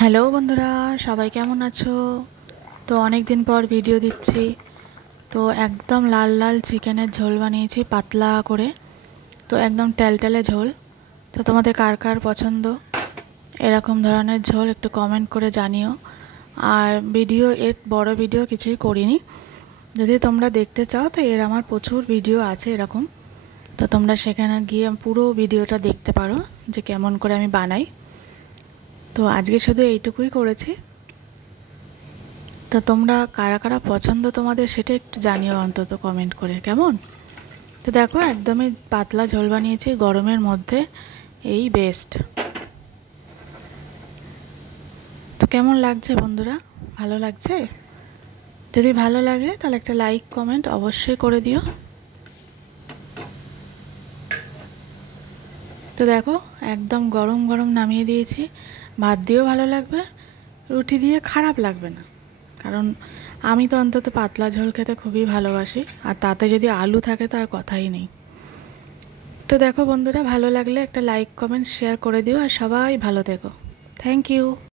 Hello বন্ধুরা, সবাই কেমন আছো? তো অনেক দিন পর ভিডিও দিচ্ছি। তো একদম লাল লাল চিকেনের ঝোল বানিয়েছি পাতলা করে। তো একদম টেলটেলে ঝোল। তো তোমাদের কার কার পছন্দ এরকম ধরনের ঝোল একটু কমেন্ট করে জানিও। আর এর বড় ভিডিও কিছুই করিনি। যদি তোমরা দেখতে চাও তো আমার প্রচুর ভিডিও আছে এরকম। তো তোমরা সেখানে গিয়ে পুরো ভিডিওটা দেখতে পারো যে কেমন করে আমি বানাই। তো আজকে শুধু এইটুকুই করেছি। তো তোমরা কারা কারা পছন্দ তোমাদের সেটা একটু জানিও অন্তত কমেন্ট করে, কেমন? তো দেখো একদমই পাতলা ঝোল বানিয়েছি গরমের মধ্যে, এই বেস্ট। তো কেমন লাগছে বন্ধুরা? ভালো লাগছে? যদি ভালো লাগে তাহলে একটা লাইক কমেন্ট অবশ্যই করে দিও। তো দেখো একদম গরম গরম নামিয়ে দিয়েছি। ভাত দিয়েও ভালো লাগবে, রুটি দিয়ে খারাপ লাগবে না, কারণ আমি তো অন্তত পাতলা ঝোল খেতে খুবই ভালোবাসি। আর তাতে যদি আলু থাকে তার কথাই নেই। তো দেখো বন্ধুরা, ভালো লাগলে একটা লাইক কমেন্ট শেয়ার করে দিও, আর সবাই ভালো থেকো। Thank you.